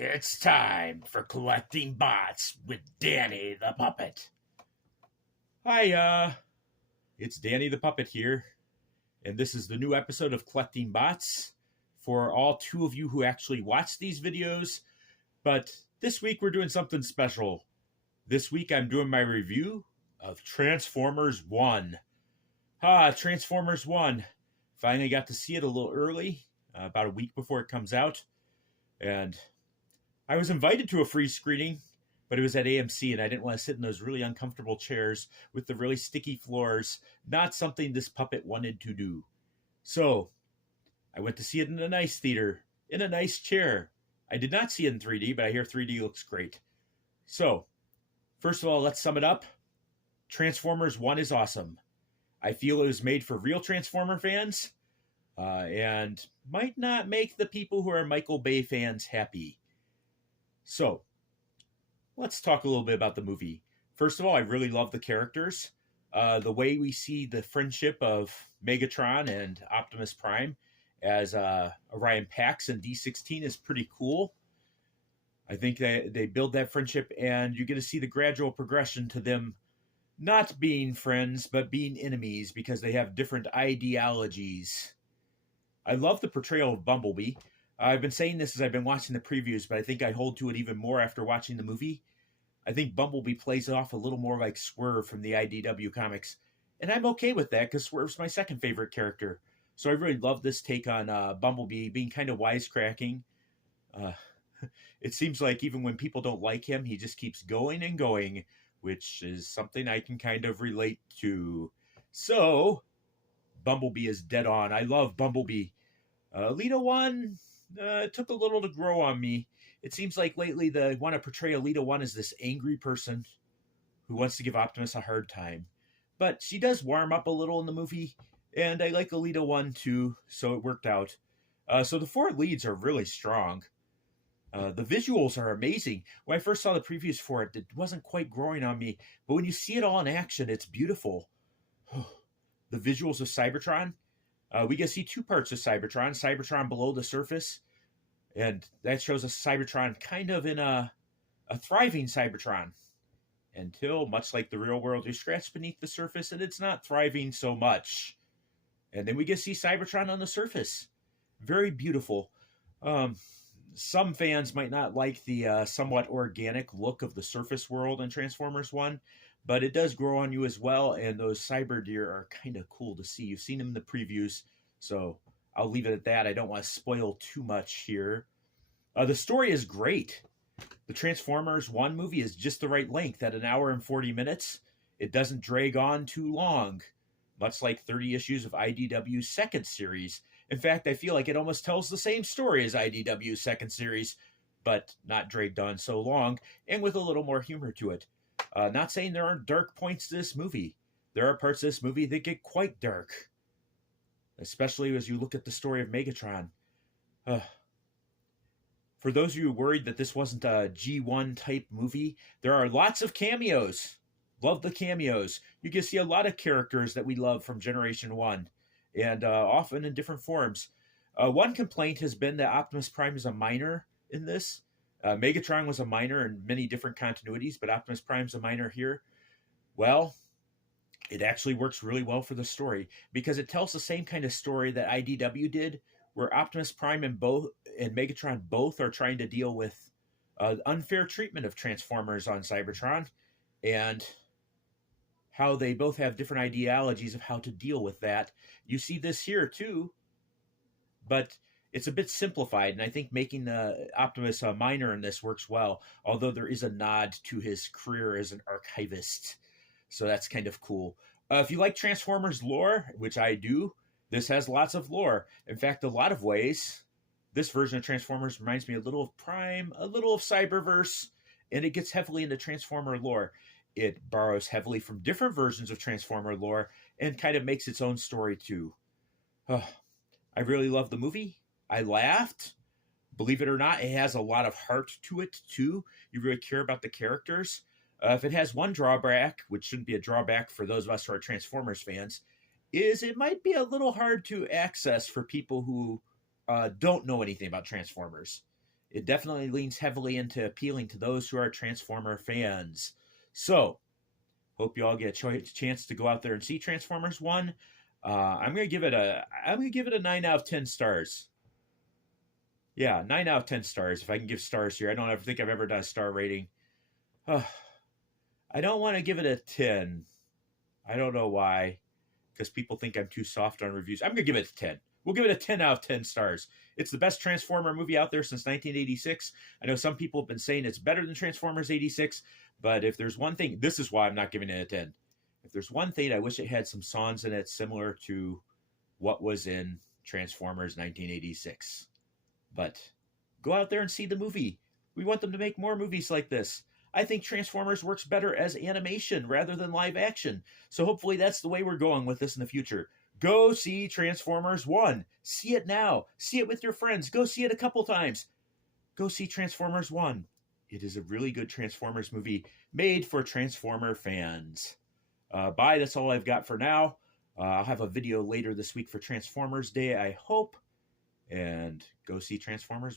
It's time for Collecting Bots with Danny the Puppet. Hi, it's Danny the Puppet here, and this is the new episode of Collecting Bots for all two of you who actually watch these videos. But this week we're doing something special. This week I'm doing my review of Transformers 1. Transformers 1. Finally got to see it a little early, about a week before it comes out, and I was invited to a free screening, but it was at AMC, and I didn't want to sit in those really uncomfortable chairs with the really sticky floors. Not something this puppet wanted to do. So I went to see it in a nice theater, in a nice chair. I did not see it in 3D, but I hear 3D looks great. So, first of all, let's sum it up. Transformers 1 is awesome. I feel it was made for real Transformer fans, and might not make the people who are Michael Bay fans happy. So, let's talk a little bit about the movie. First of all, I really love the characters. The way we see the friendship of Megatron and Optimus Prime as Orion Pax and D16 is pretty cool. I think they build that friendship, and you get to see the gradual progression to them not being friends, but being enemies because they have different ideologies. I love the portrayal of Bumblebee. I've been saying this as I've been watching the previews, but I think I hold to it even more after watching the movie. I think Bumblebee plays off a little more like Swerve from the IDW comics, and I'm okay with that because Swerve's my second favorite character. So I really love this take on Bumblebee being kind of wisecracking. It seems like even when people don't like him, he just keeps going and going, which is something I can kind of relate to. So, Bumblebee is dead on. I love Bumblebee. Lita 1 took a little to grow on me. It seems like lately they want to portray Alita 1 as this angry person who wants to give Optimus a hard time. But she does warm up a little in the movie, and I like Alita 1 too, so it worked out. So the four leads are really strong. The visuals are amazing. When I first saw the previews for it, it wasn't quite growing on me, but when you see it all in action, it's beautiful. The visuals of Cybertron. We get to see two parts of Cybertron. Cybertron below the surface, and that shows us Cybertron kind of in a thriving Cybertron. Until, much like the real world, you scratch beneath the surface and it's not thriving so much. And then we get to see Cybertron on the surface. Very beautiful. Some fans might not like the somewhat organic look of the surface world in Transformers 1, but it does grow on you as well, and those cyber deer are kind of cool to see. You've seen them in the previews, so I'll leave it at that. I don't want to spoil too much here. The story is great. The Transformers 1 movie is just the right length at 1 hour and 40 minutes. It doesn't drag on too long, much like 30 issues of IDW's second series. In fact, I feel like it almost tells the same story as IDW's second series, but not dragged on so long, and with a little more humor to it. Not saying there aren't dark points to this movie. There are parts of this movie that get quite dark, especially as you look at the story of Megatron. For those of you worried that this wasn't a G1 type movie, there are lots of cameos. Love the cameos. You can see a lot of characters that we love from Generation 1. And often in different forms. One complaint has been that Optimus Prime is a minor in this. Megatron was a minor in many different continuities, but Optimus Prime's a minor here. Well, it actually works really well for the story because it tells the same kind of story that IDW did, where Optimus Prime and Megatron both are trying to deal with unfair treatment of Transformers on Cybertron, and how they both have different ideologies of how to deal with that. You see this here too, but it's a bit simplified, and I think making Optimus a minor in this works well, although there is a nod to his career as an archivist, so that's kind of cool. If you like Transformers lore, which I do, this has lots of lore. In fact, a lot of ways, this version of Transformers reminds me a little of Prime, a little of Cyberverse, and it gets heavily into Transformer lore. It borrows heavily from different versions of Transformer lore and kind of makes its own story too. I really love the movie. I laughed. Believe it or not, it has a lot of heart to it too. You really care about the characters. If it has one drawback, which shouldn't be a drawback for those of us who are Transformers fans, is it might be a little hard to access for people who don't know anything about Transformers. it definitely leans heavily into appealing to those who are Transformer fans. So, hope you all get a chance to go out there and see Transformers 1. I'm gonna give it a 9 out of 10 stars. Yeah, 9 out of 10 stars. If I can give stars here, I don't ever think I've ever done a star rating. I don't want to give it a 10. I don't know why, because people think I'm too soft on reviews. I'm gonna give it a 10. We'll give it a 10 out of 10 stars. It's the best Transformer movie out there since 1986. I know some people have been saying it's better than Transformers 86, but if there's one thing, this is why I'm not giving it a 10. If there's one thing, I wish it had some songs in it similar to what was in Transformers 1986. But go out there and see the movie. We want them to make more movies like this. I think Transformers works better as animation rather than live action. So hopefully that's the way we're going with this in the future. Go see Transformers 1. See it now. See it with your friends. Go see it a couple times. Go see Transformers 1. It is a really good Transformers movie made for Transformer fans. Bye. That's all I've got for now. I'll have a video later this week for Transformers Day, I hope. And go see Transformers 1.